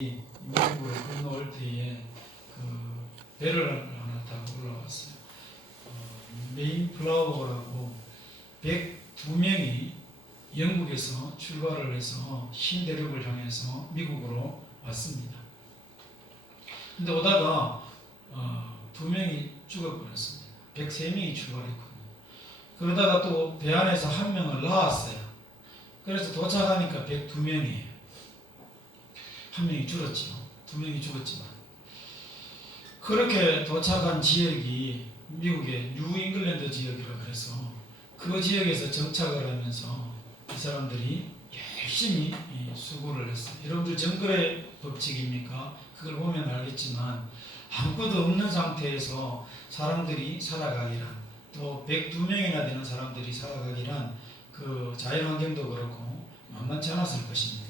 미국으로 건너올 때에 그 배를 하나 타고 올라왔어요. 메인플라워라고 102명이 영국에서 출발을 해서 신대륙을 향해서 미국으로 왔습니다. 근데 오다가 2명이 죽어버렸습니다. 103명이 출발했거든요. 그러다가 또 배 안에서 1명을 낳았어요. 그래서 도착하니까 102명이에요. 1명이 줄었죠. 2명이 죽었지만. 그렇게 도착한 지역이 미국의 뉴잉글랜드 지역이라고 해서 그 지역에서 정착을 하면서 이 사람들이 열심히 수고를 했어요. 여러분들 정글의 법칙입니까? 그걸 보면 알겠지만 아무것도 없는 상태에서 사람들이 살아가기란, 또 102명이나 되는 사람들이 살아가기란 그 자연환경도 그렇고 만만치 않았을 것입니다.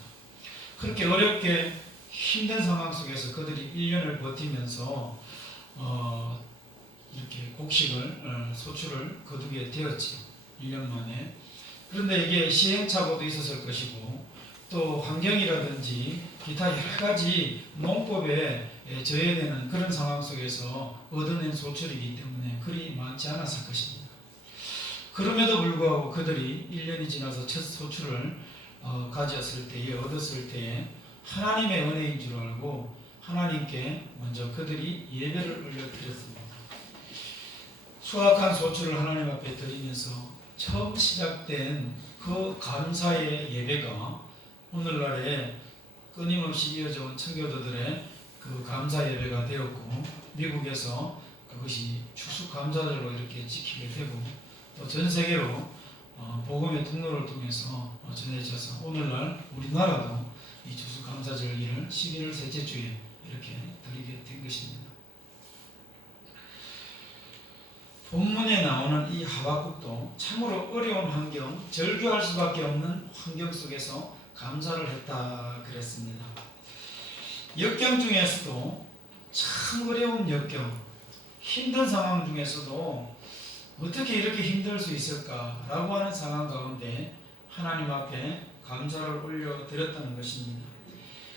그렇게 어렵게 힘든 상황 속에서 그들이 1년을 버티면서 이렇게 곡식을 소출을 거두게 되었지요. 1년 만에. 그런데 이게 시행착오도 있었을 것이고 또 환경이라든지 기타 여러 가지 농법에 저해되는 그런 상황 속에서 얻어낸 소출이기 때문에 그리 많지 않았을 것입니다. 그럼에도 불구하고 그들이 1년이 지나서 첫 소출을 가졌을 때에, 얻었을 때에 하나님의 은혜인 줄 알고 하나님께 먼저 그들이 예배를 올려드렸습니다. 수확한 소출을 하나님 앞에 드리면서 처음 시작된 그 감사의 예배가 오늘날에 끊임없이 이어져 온 청교도들의 그 감사 예배가 되었고, 미국에서 그것이 추수감사절로 이렇게 지키게 되고 또 전 세계로 복음의 통로를 통해서 전해져서 오늘날 우리나라도 이 추수감사절기를 11월 셋째 주에 이렇게 드리게 된 것입니다. 본문에 나오는 이 하박국도 참으로 어려운 환경, 절규할 수밖에 없는 환경 속에서 감사를 했다 그랬습니다. 역경 중에서도 참 어려운 역경, 힘든 상황 중에서도 어떻게 이렇게 힘들 수 있을까라고 하는 상황 가운데 하나님 앞에 감사를 올려드렸다는 것입니다.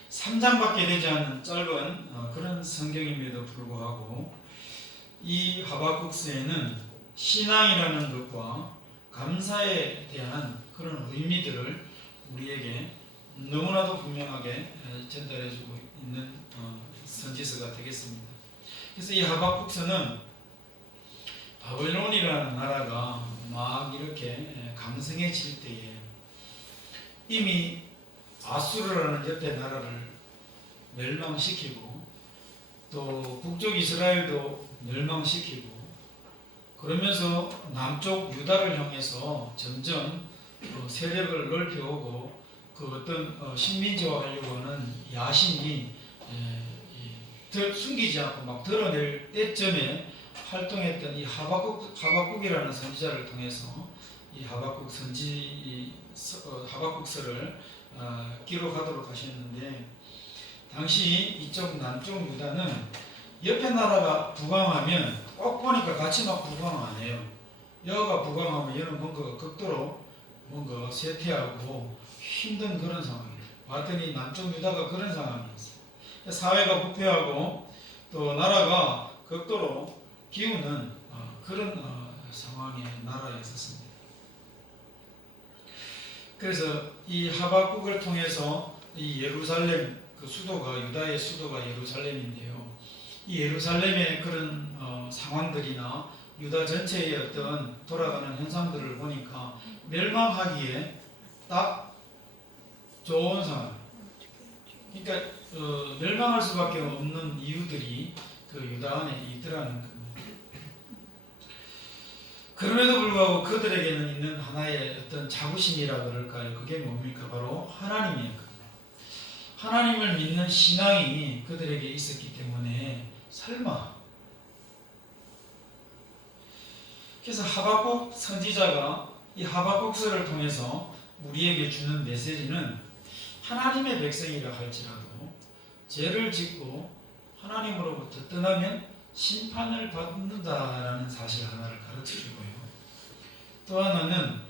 3장밖에 되지 않는 짧은 그런 성경임에도 불구하고 이 하박국서에는 신앙이라는 것과 감사에 대한 그런 의미들을 우리에게 너무나도 분명하게 전달해주고 있는 선지서가 되겠습니다. 그래서 이 하박국서는 바벨론이라는 나라가 막 이렇게 강성해질 때에 이미 아수르라는 옆에 나라를 멸망시키고 또 북쪽 이스라엘도 멸망시키고 그러면서 남쪽 유다를 향해서 점점 세력을 넓혀오고 그 어떤 식민지화하려고 하는 야심이 숨기지 않고 막 드러낼 때쯤에 활동했던 이 하박국이라는 선지자를 통해서 이 하박국서를 기록하도록 하셨는데, 당시 이쪽 남쪽 유다는 옆에 나라가 부강하면 꼭 보니까 같이 막 부강 안 해요. 여가 부강하면 얘는 뭔가 극도로 뭔가 쇠퇴하고 힘든 그런 상황이에요. 봤더니 남쪽 유다가 그런 상황이었어요. 사회가 부패하고 또 나라가 극도로 기우는 그런 상황의 나라였었습니다. 그래서 이 하박국을 통해서 이 예루살렘, 그 수도가 유다의 수도가 예루살렘인데요. 이 예루살렘의 그런 상황들이나 유다 전체의 어떤 돌아가는 현상들을 보니까 멸망하기에 딱 좋은 상황. 그러니까 멸망할 수밖에 없는 이유들이 그 유다 안에 있더라는 겁니다. 그럼에도 불구하고 그들에게는 있는 하나의 어떤 자부심이라 그럴까요? 그게 뭡니까? 바로 하나님이에요. 하나님을 믿는 신앙이 그들에게 있었기 때문에 설마. 그래서 하박국 선지자가 이 하박국서를 통해서 우리에게 주는 메시지는 하나님의 백성이라 할지라도 죄를 짓고 하나님으로부터 떠나면 심판을 받는다라는 사실 하나를 가르쳐주고요. 또 하나는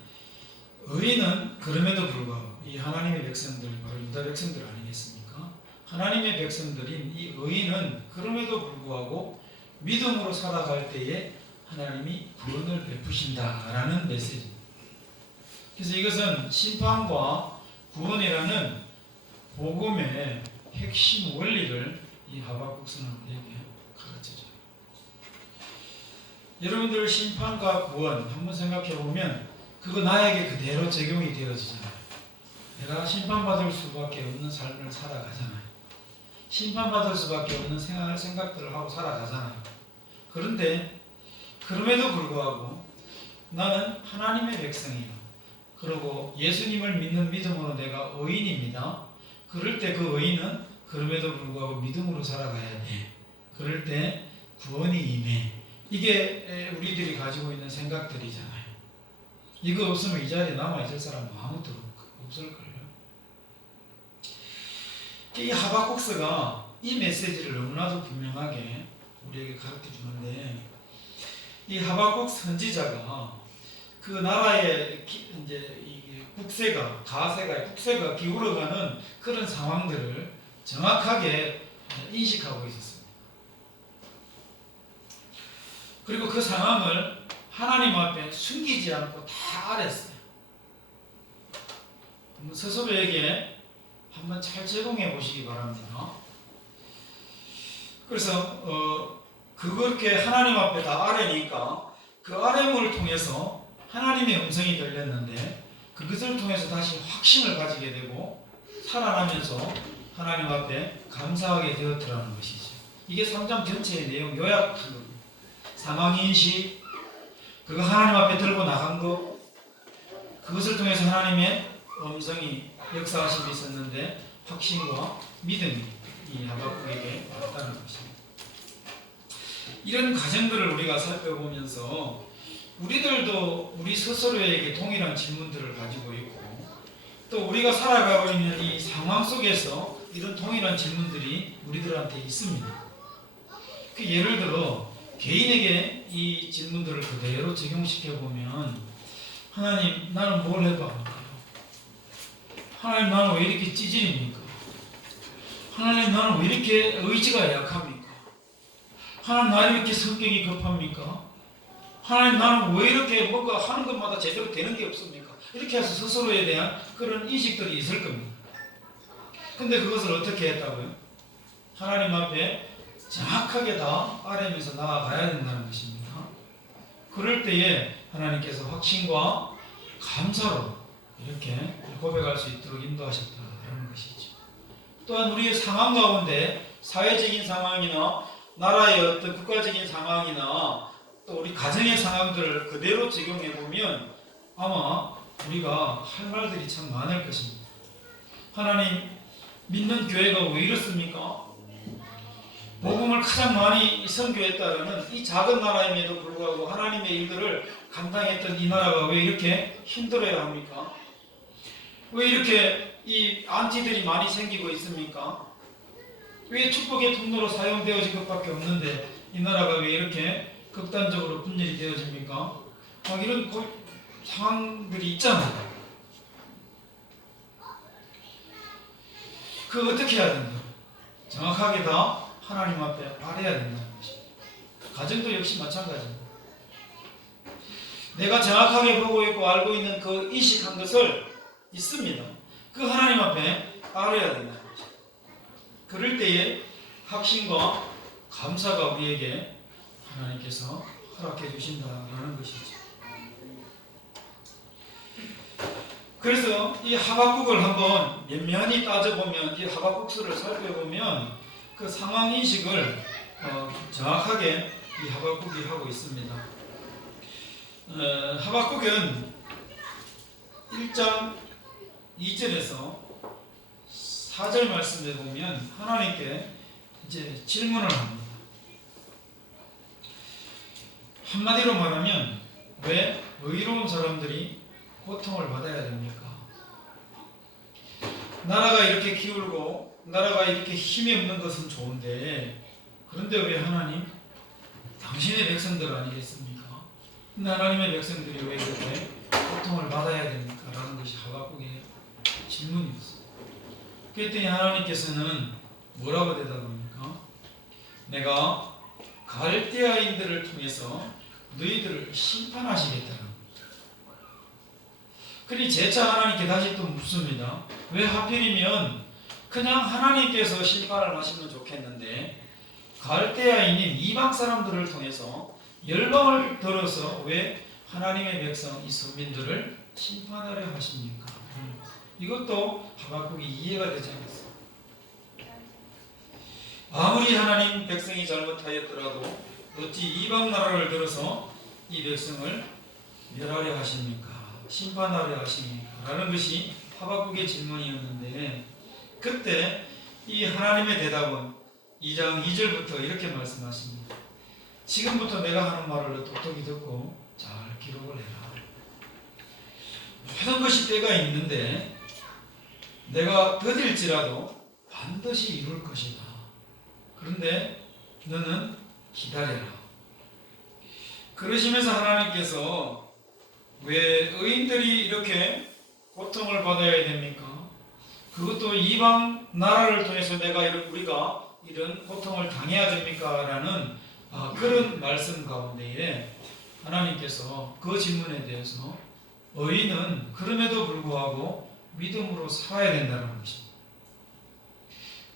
의인은 그럼에도 불구하고 이 하나님의 백성들, 바로 유다 백성들 아니겠습니까? 하나님의 백성들인 이 의인은 그럼에도 불구하고 믿음으로 살아갈 때에 하나님이 구원을 베푸신다라는 메시지입니다. 그래서 이것은 심판과 구원이라는 복음의 핵심 원리를 이 하박국서는 우리에게 가르쳐줘요. 여러분들 심판과 구원 한번 생각해 보면 그거 나에게 그대로 적용이 되어지잖아요. 내가 심판받을 수밖에 없는 삶을 살아가잖아요. 심판받을 수밖에 없는 생각들을 하고 살아가잖아요. 그런데 그럼에도 불구하고 나는 하나님의 백성이에요. 그리고 예수님을 믿는 믿음으로 내가 의인입니다. 그럴 때 그 의인은 그럼에도 불구하고 믿음으로 살아가야 돼. 그럴 때 구원이 임해. 이게 우리들이 가지고 있는 생각들이잖아요. 이거 없으면 이 자리에 남아있을 사람은 아무도 없을걸요. 이 하박국서가 이 메시지를 너무나도 분명하게 우리에게 가르쳐 주는데, 이 하박국 선지자가 그 나라의 이제 국세가 기울어가는 그런 상황들을 정확하게 인식하고 있었습니다. 그리고 그 상황을 하나님 앞에 숨기지 않고 다 알았어요. 스스로에게 한번 잘 적용해 보시기 바랍니다. 그래서 그렇게 하나님 앞에 다 아뢰니까 그 아뢰음을 통해서 하나님의 음성이 들렸는데 그것을 통해서 다시 확신을 가지게 되고 살아나면서 하나님 앞에 감사하게 되었더라는 것이죠. 이게 3장 전체의 내용 요약한 겁니다. 상황인식, 그거 하나님 앞에 들고 나간 거, 그것을 통해서 하나님의 음성이 역사하심이 있었는데 확신과 믿음이 이 하박국에게 왔다는 것입니다. 이런 과정들을 우리가 살펴보면서 우리들도 우리 스스로에게 동일한 질문들을 가지고 있고, 또 우리가 살아가고 있는 이 상황 속에서 이런 동일한 질문들이 우리들한테 있습니다. 그 예를 들어 개인에게 이 질문들을 그대로 적용시켜 보면, 하나님 나는 뭘 해도 안 돼요. 하나님 나는 왜 이렇게 찌질입니까? 하나님 나는 왜 이렇게 의지가 약합니까? 하나님 나는 왜 이렇게 성격이 급합니까? 하나님 나는 왜 이렇게 뭔가 하는 것마다 제대로 되는 게 없습니까? 이렇게 해서 스스로에 대한 그런 인식들이 있을 겁니다. 근데 그것을 어떻게 했다고요? 하나님 앞에 정확하게 다 아뢰면서 나아가야 된다는 것입니다. 그럴 때에 하나님께서 확신과 감사로 이렇게 고백할 수 있도록 인도하셨다는 것이죠. 또한 우리의 상황 가운데 사회적인 상황이나 나라의 어떤 국가적인 상황이나 또 우리 가정의 상황들을 그대로 적용해 보면 아마 우리가 할 말들이 참 많을 것입니다. 하나님 믿는 교회가 왜 이렇습니까? 복음을 가장 많이 선교했다는 이 작은 나라임에도 불구하고 하나님의 일들을 감당했던 이 나라가 왜 이렇게 힘들어야 합니까? 왜 이렇게 이 안티들이 많이 생기고 있습니까? 왜 축복의 통로로 사용되어질 것밖에 없는데 이 나라가 왜 이렇게 극단적으로 분열이 되어집니까? 막 이런 상황들이 있잖아요. 그거 어떻게 해야 된다? 정확하게 다 하나님 앞에 아뢰야 된다는 것입니다. 가정도 역시 마찬가지입니다. 내가 정확하게 보고 있고 알고 있는 그 인식한 것을 있습니다. 그 하나님 앞에 아뢰야 된다는 것입니다. 그럴 때에 확신과 감사가 우리에게 하나님께서 허락해 주신다라는 것이죠. 그래서 이 하박국을 한번 면면히 따져보면, 이 하박국서를 살펴보면 그 상황 인식을 정확하게 이 하박국이 하고 있습니다. 하박국은 1장 2절에서 4절 말씀에 보면 하나님께 이제 질문을 합니다. 한마디로 말하면 왜 의로운 사람들이 고통을 받아야 됩니까? 나라가 이렇게 기울고 나라가 이렇게 힘이 없는 것은 좋은데, 그런데 왜 하나님 당신의 백성들 아니겠습니까? 근데 하나님의 백성들이 왜 이렇게 고통을 받아야 됩니까? 라는 것이 하박국의 질문이었어요. 그랬더니 하나님께서는 뭐라고 대답합니까? 내가 갈대아인들을 통해서 너희들을 심판하시겠다는. 그리 재차 하나님께 다시 또 묻습니다. 왜 하필이면 그냥 하나님께서 심판을 하시면 좋겠는데 갈대아인인 이방 사람들을 통해서 열방을 들어서 왜 하나님의 백성 이 서민들을 심판하려 하십니까? 이것도 하박국이 이해가 되지 않았어요. 아무리 하나님 백성이 잘못하였더라도 어찌 이방 나라를 들어서 이 백성을 멸하려 하십니까? 심판하려 하십니까? 라는 것이 하박국의 질문이었는데 그때 이 하나님의 대답은 2장 2절부터 이렇게 말씀하십니다. 지금부터 내가 하는 말을 똑똑히 듣고 잘 기록을 해라. 모든 것이 때가 있는데 내가 더딜지라도 반드시 이룰 것이다. 그런데 너는 기다려라. 그러시면서 하나님께서 왜 의인들이 이렇게 고통을 받아야 됩니까? 그것도 이방 나라를 통해서 우리가 이런 고통을 당해야 됩니까? 라는 그런 말씀 가운데에 하나님께서 그 질문에 대해서 의인은 그럼에도 불구하고 믿음으로 살아야 된다는 것입니다.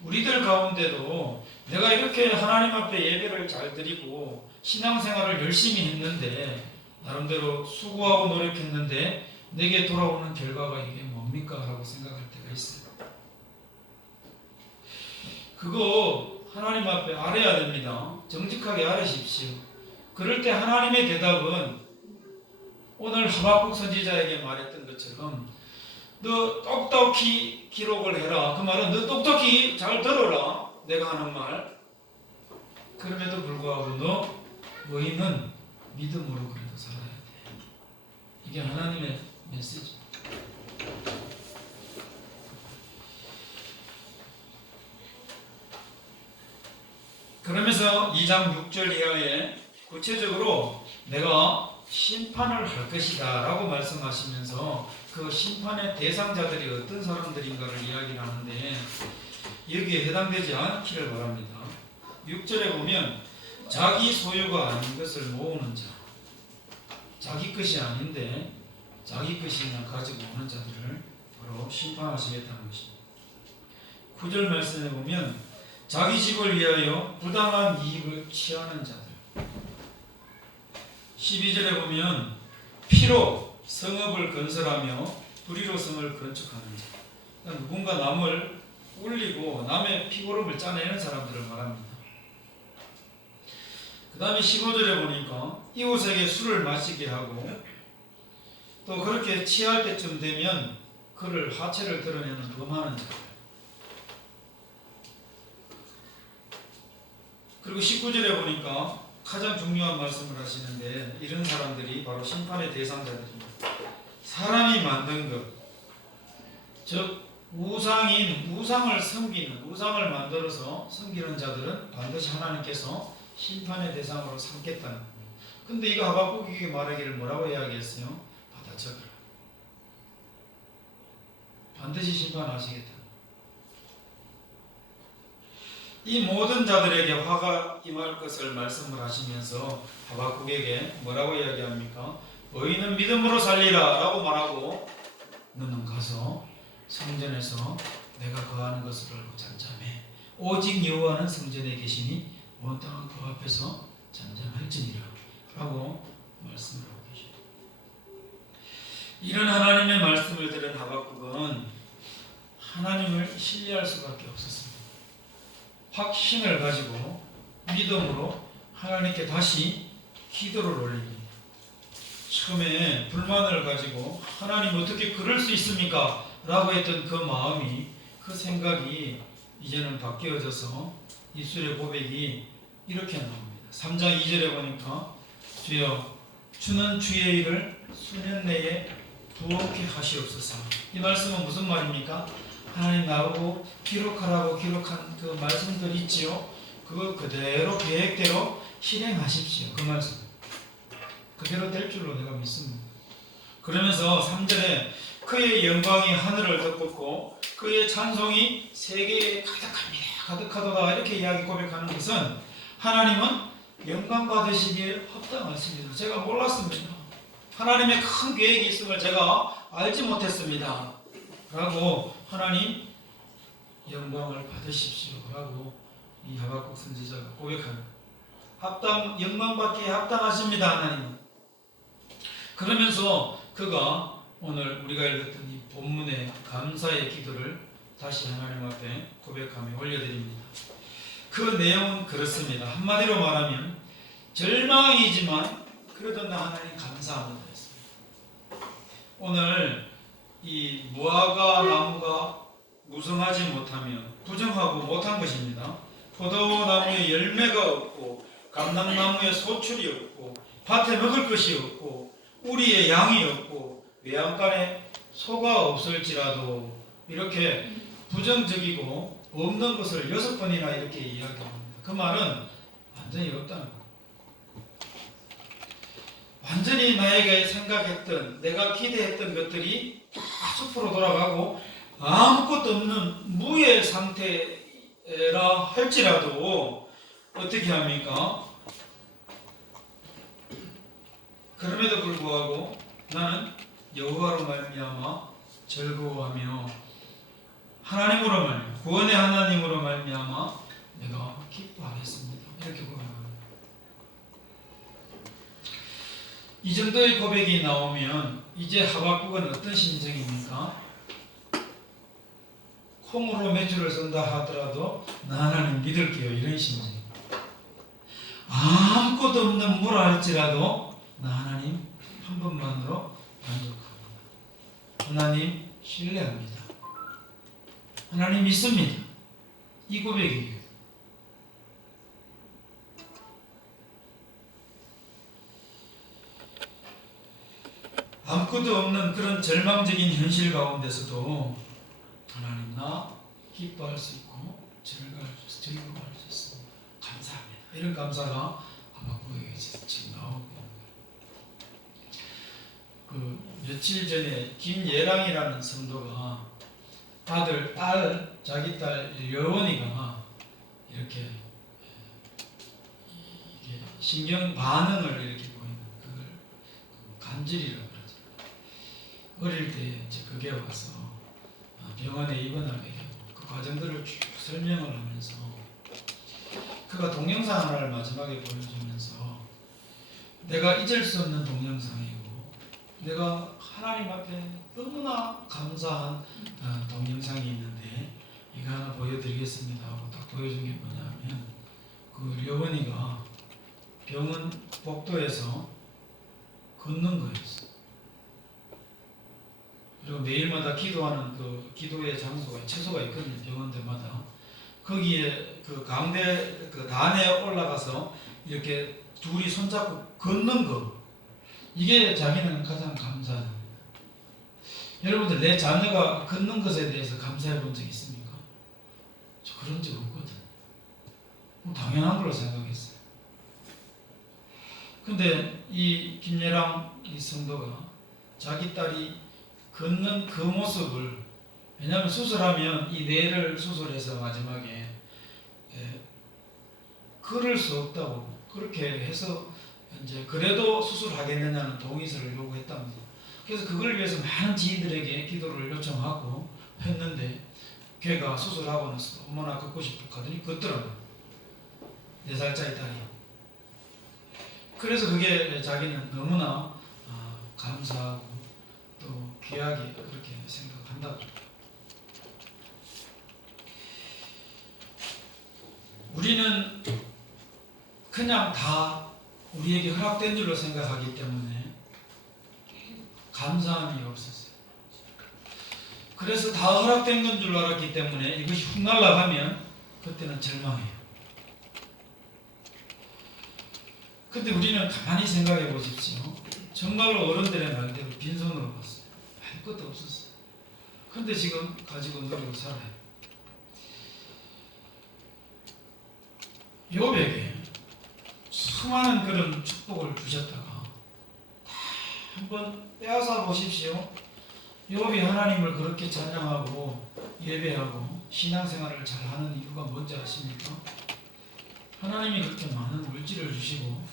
우리들 가운데도 내가 이렇게 하나님 앞에 예배를 잘 드리고 신앙생활을 열심히 했는데 나름대로 수고하고 노력했는데 내게 돌아오는 결과가 이게 뭡니까? 라고 생각할 때가 있어요. 그거 하나님 앞에 아뢰야 됩니다. 정직하게 아뢰십시오. 그럴 때 하나님의 대답은 오늘 하박국 선지자에게 말했던 것처럼 너 똑똑히 기록을 해라. 그 말은 너 똑똑히 잘 들어라. 내가 하는 말. 그럼에도 불구하고 너 의인은 믿음으로 그래도 살아야 돼. 이게 하나님의 메시지. 그러면서 2장 6절 이하에 구체적으로 내가 심판을 할 것이다 라고 말씀하시면서 그 심판의 대상자들이 어떤 사람들인가를 이야기를 하는데 여기에 해당되지 않기를 바랍니다. 6절에 보면 자기 소유가 아닌 것을 모으는 자, 자기 것이 아닌데 자기 것이나 가지고 오는 자들을 바로 심판하시겠다는 것입니다. 9절 말씀에 보면 자기 집을 위하여 부당한 이익을 취하는 자들. 12절에 보면 피로 성읍을 건설하며 불의로 성을 건축하는 자. 그러니까 누군가 남을 울리고 남의 피고름을 짜내는 사람들을 말합니다. 그 다음에 15절에 보니까 이웃에게 술을 마시게 하고 또 그렇게 취할 때쯤 되면 그를 하체를 드러내는 범하는 자. 그리고 19절에 보니까 가장 중요한 말씀을 하시는데 이런 사람들이 바로 심판의 대상자들입니다. 사람이 만든 것, 즉 우상을 섬기는, 우상을 만들어서 섬기는 자들은 반드시 하나님께서 심판의 대상으로 삼겠다는 겁니다. 근데 이거 하박국에게 말하기를 뭐라고 이야기했어요? 받아 적으라. 반드시 심판하시겠다. 이 모든 자들에게 화가 임할 것을 말씀을 하시면서 하박국에게 뭐라고 이야기합니까? 의인은 믿음으로 살리라 라고 말하고 너는 가서 성전에서 내가 거하는 것을 알고 잠잠해. 오직 여호와는 성전에 계시니 온 땅은 그 앞에서 잠잠할지니라 라고 말씀을 하고 계십니다. 이런 하나님의 말씀을 들은 하박국은 하나님을 신뢰할 수밖에 없었습니다. 확신을 가지고 믿음으로 하나님께 다시 기도를 올립니다. 처음에 불만을 가지고 하나님 어떻게 그럴 수 있습니까? 라고 했던 그 마음이, 그 생각이 이제는 바뀌어져서 입술의 고백이 이렇게 나옵니다. 3장 2절에 보니까 주여 주는 주의 일을 수년 내에 부었게 하시옵소서. 이 말씀은 무슨 말입니까? 하나님 나보고 기록하라고 기록한 그 말씀들 있지요. 그거 그대로 계획대로 실행하십시오. 그 말씀 그대로 될 줄로 내가 믿습니다. 그러면서 3절에 그의 영광이 하늘을 덮었고 그의 찬송이 세계에 가득합니다. 가득하도다 이렇게 이야기 고백하는 것은 하나님은 영광 받으시기에 합당하십니다. 제가 몰랐습니다. 하나님의 큰 계획이 있음을 제가 알지 못했습니다. 라고 하나님 영광을 받으십시오. 라고 이 하박국 선지자가 고백합니다. 영광받기에 합당하십니다. 하나님은. 그러면서 그가 오늘 우리가 읽었던 이 본문의 감사의 기도를 다시 하나님 앞에 고백하며 올려드립니다. 그 내용은 그렇습니다. 한마디로 말하면 절망이지만 그래도 나 하나님 감사합니다 했습니다. 오늘 이 무화과 나무가 무성하지 못하면 부정하고 못한 것입니다. 포도나무에 열매가 없고 감람나무에 소출이 없고 밭에 먹을 것이 없고 우리의 양이 없고 외양간에 소가 없을지라도 이렇게 부정적이고 없는 것을 6번이나 이렇게 이야기합니다. 그 말은 완전히 없다는 겁니다. 완전히 나에게 생각했던 내가 기대했던 것들이 다 숲으로 돌아가고 아무것도 없는 무의 상태라 할지라도 어떻게 합니까? 그럼에도 불구하고 나는 여호와로 말미암아 즐거워하며 하나님으로 말미암아 구원의 하나님으로 말미암아 내가 기뻐하겠습니다. 이렇게 고백합니다. 이 정도의 고백이 나오면 이제 하박국은 어떤 심정입니까? 콩으로 매출을 쓴다 하더라도 나 하나님 믿을게요. 이런 심정입니다. 아무것도 없는 무라 할지라도 나 하나님 한 번만으로 만족합니다. 하나님 신뢰합니다. 하나님 믿습니다. 이 고백이에요. 아무것도 없는 그런 절망적인 현실 가운데서도 하나님 나 기뻐할 수 있고 즐거워할 수 있습니다. 감사합니다. 이런 감사가 하박국에게 지금 나오고 그 며칠 전에 김예랑이라는 성도가 자기 딸 여원이가 이렇게 이게 신경 반응을 이렇게 보이는 그걸 간질이라고 그러죠. 어릴 때 이제 그게 와서 병원에 입원하게 되고 그 과정들을 쭉 설명을 하면서 그가 동영상 하나를 마지막에 보여주면서 내가 잊을 수 없는 동영상이고 내가 하나님 앞에 너무나 감사한 동영상이 있는데 이거 하나 보여드리겠습니다 하고 딱 보여준 게 뭐냐면 그 여원이가 병원 복도에서 걷는 거였어. 그리고 매일마다 기도하는 그 기도의 장소가 처소가 있거든요. 병원들마다 거기에 그 강대 그 단에 올라가서 이렇게 둘이 손잡고 걷는 거 이게 자기는 가장 감사해요. 여러분들 내 자녀가 걷는 것에 대해서 감사해 본 적 있습니까? 저 그런 적 없거든. 당연한 걸로 생각했어요. 근데 이 김예랑 이 성도가 자기 딸이 걷는 그 모습을 왜냐하면 수술하면 이 뇌를 수술해서 마지막에 걸을 수 없다고 그렇게 해서 이제 그래도 수술하겠느냐는 동의서를 요구했답니다. 그래서 그걸 위해서 많은 지인들에게 기도를 요청하고 했는데 걔가 수술하고 나서 어머나 걷고 싶었거든요. 걷더라고요. 4살짜리 딸이. 그래서 그게 자기는 너무나 감사하고 또 귀하게 그렇게 생각한다고. 우리는 그냥 다 우리에게 허락된 줄로 생각하기 때문에 감사함이 없었어요. 그래서 다 허락된 건 줄 알았기 때문에 이것이 훅 날아가면 그때는 절망해요. 근데 우리는 가만히 생각해 보십시오. 정말로 어른들의 말대로 빈손으로 갔어요. 할 것도 없었어요. 근데 지금 가지고 누리고 살아요. 욥에게 수많은 그런 축복을 주셨다가 한번 빼앗아 보십시오. 욥이 하나님을 그렇게 찬양하고 예배하고 신앙생활을 잘하는 이유가 뭔지 아십니까? 하나님이 그렇게 많은 물질을 주시고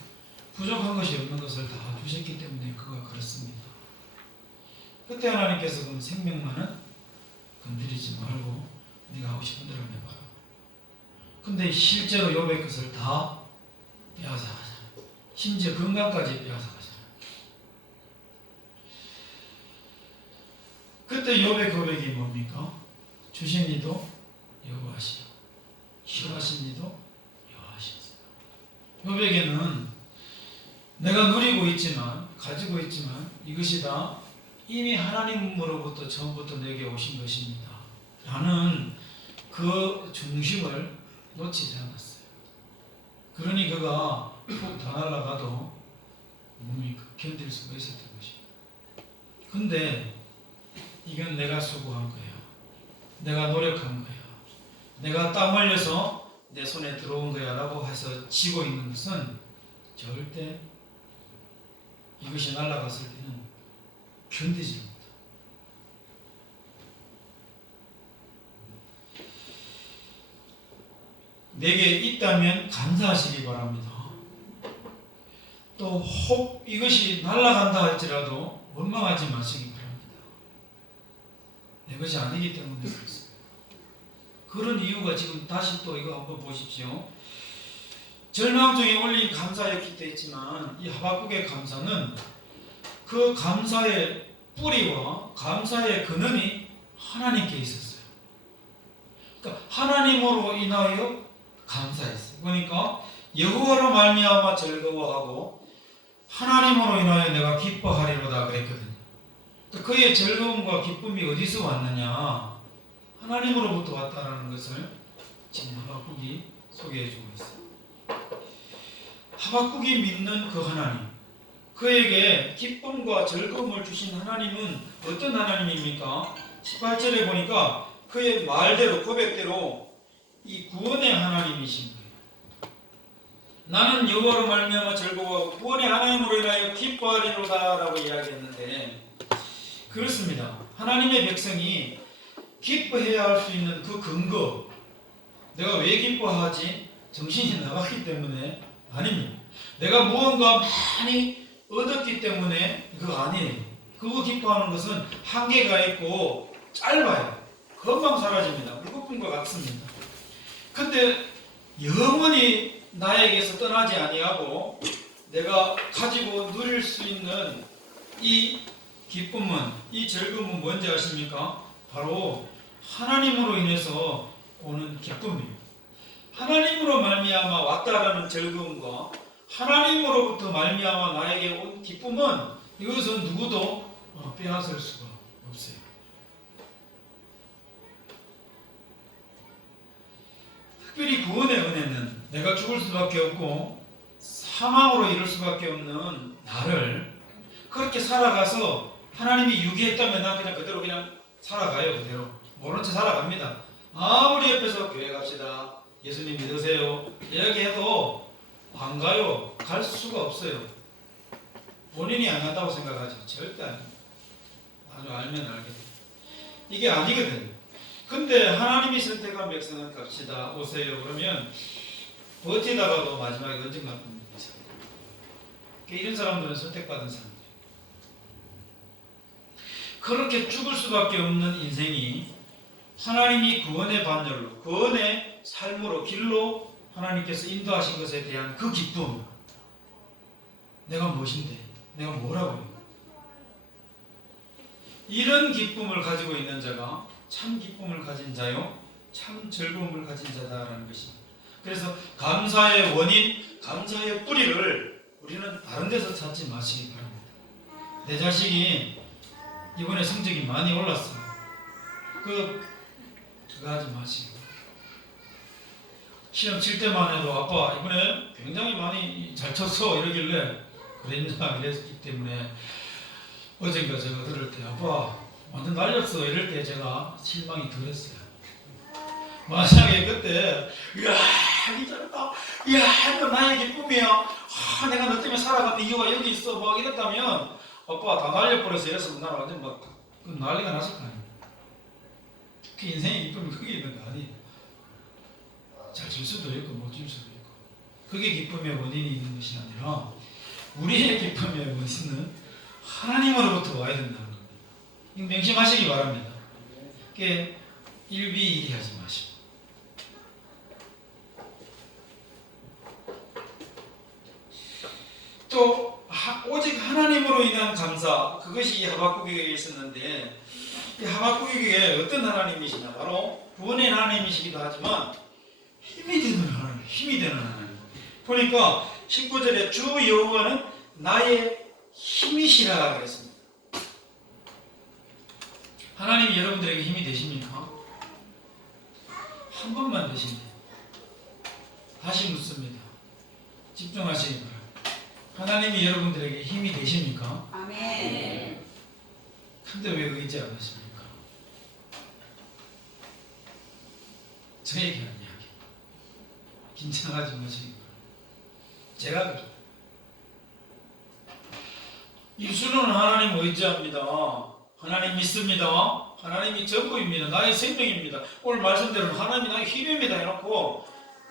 부족한 것이 없는 것을 다 주셨기 때문에 그가 그렇습니다. 그때 하나님께서 그럼 생명만은 건드리지 말고 네가 하고 싶은 대로 해봐라. 근데 실제로 욥의 것을 다 빼앗아가잖아. 심지어 건강까지 빼앗아가잖아. 그때 욥의 고백이 뭡니까? 주신 이도 여호와시요 싫어하신 이도 여호와시었어요. 욥에게는 내가 누리고 있지만 가지고 있지만 이것이 다 이미 하나님으로부터 처음부터 내게 오신 것입니다 라는 그 중심을 놓치지 않았어요. 그러니 그가 푹 다 날아가도 몸이 견딜 수가 있었던 것입니다. 근데 이건 내가 수고한 거야. 내가 노력한 거야. 내가 땀 흘려서 내 손에 들어온 거야 라고 해서 지고 있는 것은 절대 이것이 날아갔을 때는 견디지 못해. 내게 있다면 감사하시기 바랍니다. 또 혹 이것이 날아간다 할지라도 원망하지 마시기 바랍니다. 내 것이 아니기 때문에 그렇습니다. 그런 이유가 지금 다시 또 이거 한번 보십시오. 절망 중에 올린 감사였기 때지만 이 하박국의 감사는 그 감사의 뿌리와 감사의 근원이 하나님께 있었어요. 그러니까 하나님으로 인하여 감사했어요. 그러니까 여호와로 말미암아 즐거워하고 하나님으로 인하여 내가 기뻐하리로다 그랬거든요. 그의 즐거움과 기쁨이 어디서 왔느냐? 하나님으로부터 왔다라는 것을 지금 하박국이 소개해주고 있어요. 하박국이 믿는 그 하나님, 그에게 기쁨과 즐거움을 주신 하나님은 어떤 하나님입니까? 18절에 보니까 그의 말대로 고백대로 이 구원의 하나님이신 거예요. 나는 여호와로 말미암아 즐거워하고 구원의 하나님으로 인하여 기뻐하리로다 라고 이야기했는데 그렇습니다. 하나님의 백성이 기뻐해야 할 수 있는 그 근거, 내가 왜 기뻐하지? 정신이 나갔기 때문에 아닙니다. 내가 무언가 많이 얻었기 때문에 그거 아니에요. 그거 기뻐하는 것은 한계가 있고 짧아요. 금방 사라집니다. 물거품과 같습니다. 근데 영원히 나에게서 떠나지 아니하고 내가 가지고 누릴 수 있는 이 기쁨은, 이 즐거움은 뭔지 아십니까? 바로 하나님으로 인해서 오는 기쁨입니다. 하나님으로 말미암아 왔다라는 즐거움과 하나님으로부터 말미암아 나에게 온 기쁨은 이것은 누구도 빼앗을 수가 없어요. 특별히 구원의 은혜는 내가 죽을 수밖에 없고 사망으로 이를 수밖에 없는 나를 그렇게 살아가서 하나님이 유기했다면 난 그냥 그대로 그냥 살아가요. 그대로 모른 채 살아갑니다. 아무리 옆에서 교회 갑시다, 예수님 믿으세요 이야기해도 안 가요. 갈 수가 없어요. 본인이 안 간다고 생각하죠. 절대 아닙니다. 아주 알면 알겠죠. 이게 아니거든요. 근데 하나님이 선택한 백성은 갑시다, 오세요 그러면 버티다가도 마지막에 언젠가 봅니다. 이런 사람들은 선택받은 사람들. 그렇게 죽을 수밖에 없는 인생이 하나님이 구원의 반열로, 구원의 삶으로, 길로 하나님께서 인도하신 것에 대한 그 기쁨. 내가 무엇인데? 내가 뭐라고요? 이런 기쁨을 가지고 있는 자가 참 기쁨을 가진 자요, 참 즐거움을 가진 자다라는 것입니다. 그래서 감사의 원인, 감사의 뿌리를 우리는 다른 데서 찾지 마시기 바랍니다. 내 자식이 이번에 성적이 많이 올랐어. 그거 하지 마시고. 시험 칠 때만 해도 아빠 이번에 굉장히 많이 잘 쳤어 이러길래 그랬나 이랬기 때문에 어젠가 제가 들을 때 아빠 완전 날렸어 이럴 때 제가 실망이 덜했어요. 만약에 그때 이야 이 잘했다, 이야 이거 나의 기쁨이야, 내가 너 때문에 살아가는 이유가 여기 있어 막 이랬다면 아빠 다 날려버려서 이랬으면 나는 완전 막 난리가 났을 거 아니에요. 그 인생의 기쁨이 그게 있는 거 아니에요. 잘 줄 수도 있고 못 줄 수도 있고. 그게 기쁨의 원인이 있는 것이 아니라 우리의 기쁨의 원인은 하나님으로부터 와야 된다는 겁니다. 이거 명심하시기 바랍니다. 그게 일비일비하지 마시고. 또 오직 하나님으로 인한 감사, 그것이 이 하박국에게 있었는데, 이 하박국에게 어떤 하나님이시냐, 바로 구원의 하나님이시기도 하지만 힘이 되는 하나님, 힘이 되는 하나님. 보니까 19절에 주 여호와는 나의 힘이시라 그랬습니다. 하나님이 여러분들에게 힘이 되십니까? 한 번만 되십니다. 다시 묻습니다. 집중하시기 바랍니다. 하나님이 여러분들에게 힘이 되십니까? 아멘. 근데 왜 의지 안 하십니까? 저에게 한 이야기. 긴장하지 마시기 바랍니다. 제가 그래요. 입술은 하나님 의지합니다. 하나님 믿습니다. 하나님이 전부입니다. 나의 생명입니다. 오늘 말씀대로 하나님이 나의 힘입니다 해놓고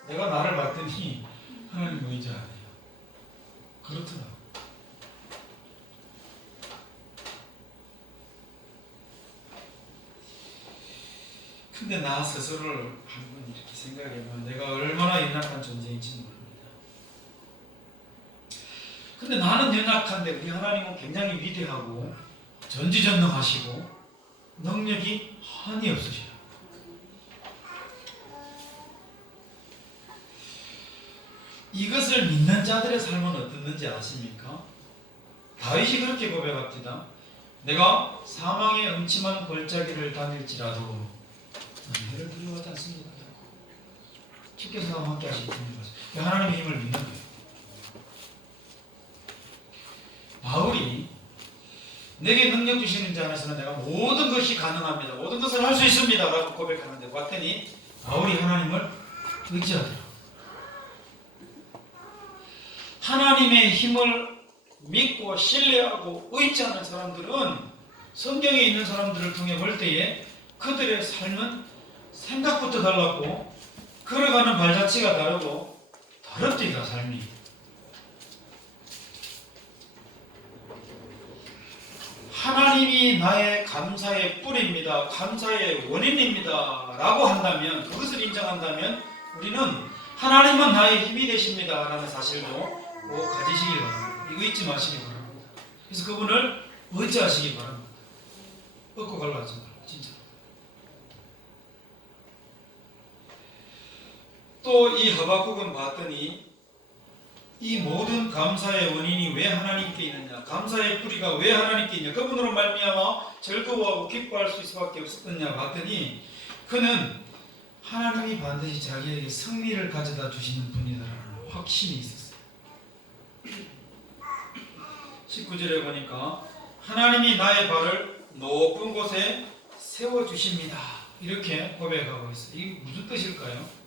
내가 나를 봤더니 하나님 의지 안 해요. 그렇더라. 근데 나 스스로를 한번 이렇게 생각해보면 내가 얼마나 연약한 존재인지 모릅니다. 근데 나는 연약한데 우리 하나님은 굉장히 위대하고 전지전능하시고 능력이 한이 없으시라. 이것을 믿는 자들의 삶은 어떻는지 아십니까? 다윗이 그렇게 고백합니다. 내가 사망의 음침한 골짜기를 다닐지라도 해를 두려워하지 않습니다. 주께서 나와 함께 하실 분이라서 하나님의 힘을 믿는 거예요. 바울이 내게 능력 주시는 자 안에서는 내가 모든 것이 가능합니다. 모든 것을 할 수 있습니다. 라고 고백하는데 봤더니 바울이 하나님을 의지하더라. 하나님의 힘을 믿고 신뢰하고 의지하는 사람들은 성경에 있는 사람들을 통해 볼 때에 그들의 삶은 생각부터 달랐고 걸어가는 발자취가 다르고 다릅니다. 삶이. 하나님이 나의 감사의 뿌리입니다. 감사의 원인입니다. 라고 한다면, 그것을 인정한다면 우리는 하나님은 나의 힘이 되십니다. 라는 사실도 꼭 가지시기 바랍니다. 이거 잊지 마시기 바랍니다. 그래서 그분을 의지하시기 바랍니다. 얻고 갈라 하지 말고 진짜. 또 이 하박국은 봤더니 이 모든 감사의 원인이 왜 하나님께 있느냐, 감사의 뿌리가 왜 하나님께 있냐, 그분으로 말미암아 즐거워하고 기뻐할 수 있을 수밖에 없었느냐 봤더니 그는 하나님이 반드시 자기에게 승리를 가져다 주시는 분이다라는 확신이 있었어요. 19절에 보니까 하나님이 나의 발을 높은 곳에 세워주십니다. 이렇게 고백하고 있어요. 이게 무슨 뜻일까요?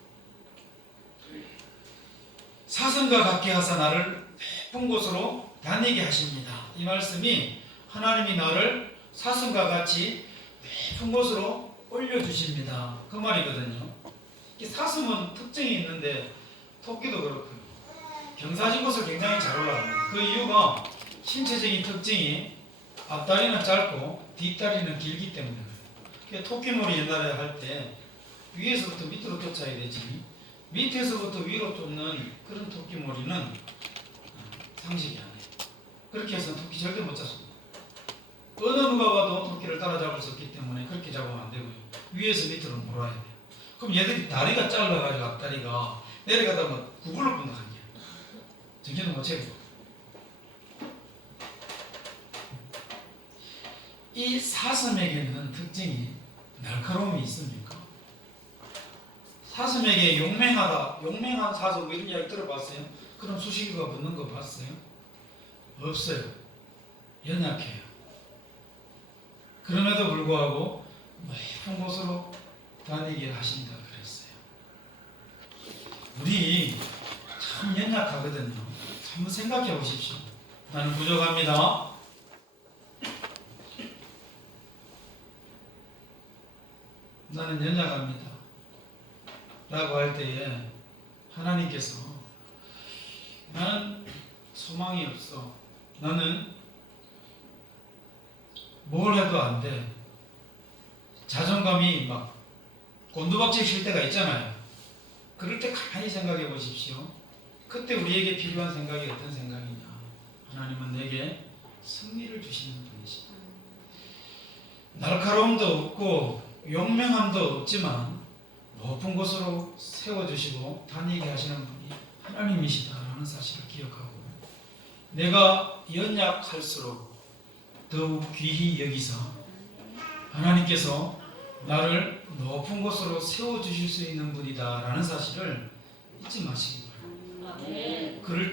사슴과 같게 하사 나를 높은 곳으로 다니게 하십니다. 이 말씀이 하나님이 나를 사슴과 같이 높은 곳으로 올려주십니다. 그 말이거든요. 사슴은 특징이 있는데 토끼도 그렇고요. 경사진 곳을 굉장히 잘 올라갑니다. 그 이유가 신체적인 특징이 앞다리는 짧고 뒷다리는 길기 때문에 그래요. 토끼놀이 옛날에 할 때 위에서부터 밑으로 쫓아야 되지 밑에서부터 위로 쫓는 그런 토끼몰이는 상식이 아니에요. 그렇게 해서 토끼 절대 못 잡습니다. 어느 누가 봐도 토끼를 따라잡을 수 없기 때문에 그렇게 잡으면 안 되고요. 위에서 밑으로 몰아야 돼요. 그럼 얘들이 다리가 짧아가지고 앞다리가 내려가다 보면 구불러 본다 한 게. 정신을 못 차리고. 이 사슴에게는 특징이 날카로움이 있습니까? 사슴에게 용맹하다, 용맹한 사슴 뭐 이런 이야기 들어봤어요? 그런 수식어가 붙는 거 봤어요? 없어요. 연약해요. 그럼에도 불구하고 높은 곳으로 다니게 하신다 그랬어요. 우리 참 연약하거든요. 한번 생각해 보십시오. 나는 부족합니다. 나는 연약합니다 라고 할 때에 하나님께서 나는 소망이 없어, 나는 뭘 해도 안 돼, 자존감이 막 곤두박질 칠 때가 있잖아요. 그럴 때 가만히 생각해 보십시오. 그때 우리에게 필요한 생각이 어떤 생각이냐? 하나님은 내게 승리를 주시는 분이시다. 날카로움도 없고 용맹함도 없지만 높은 곳으로 세워주시고 다니게 하시는 분이 하나님이시다라는 사실을 기억하고, 내가 연약할수록 더욱 귀히 여기서 하나님께서 나를 높은 곳으로 세워주실 수 있는 분이다라는 사실을 잊지 마시기 바랍니다. 그럴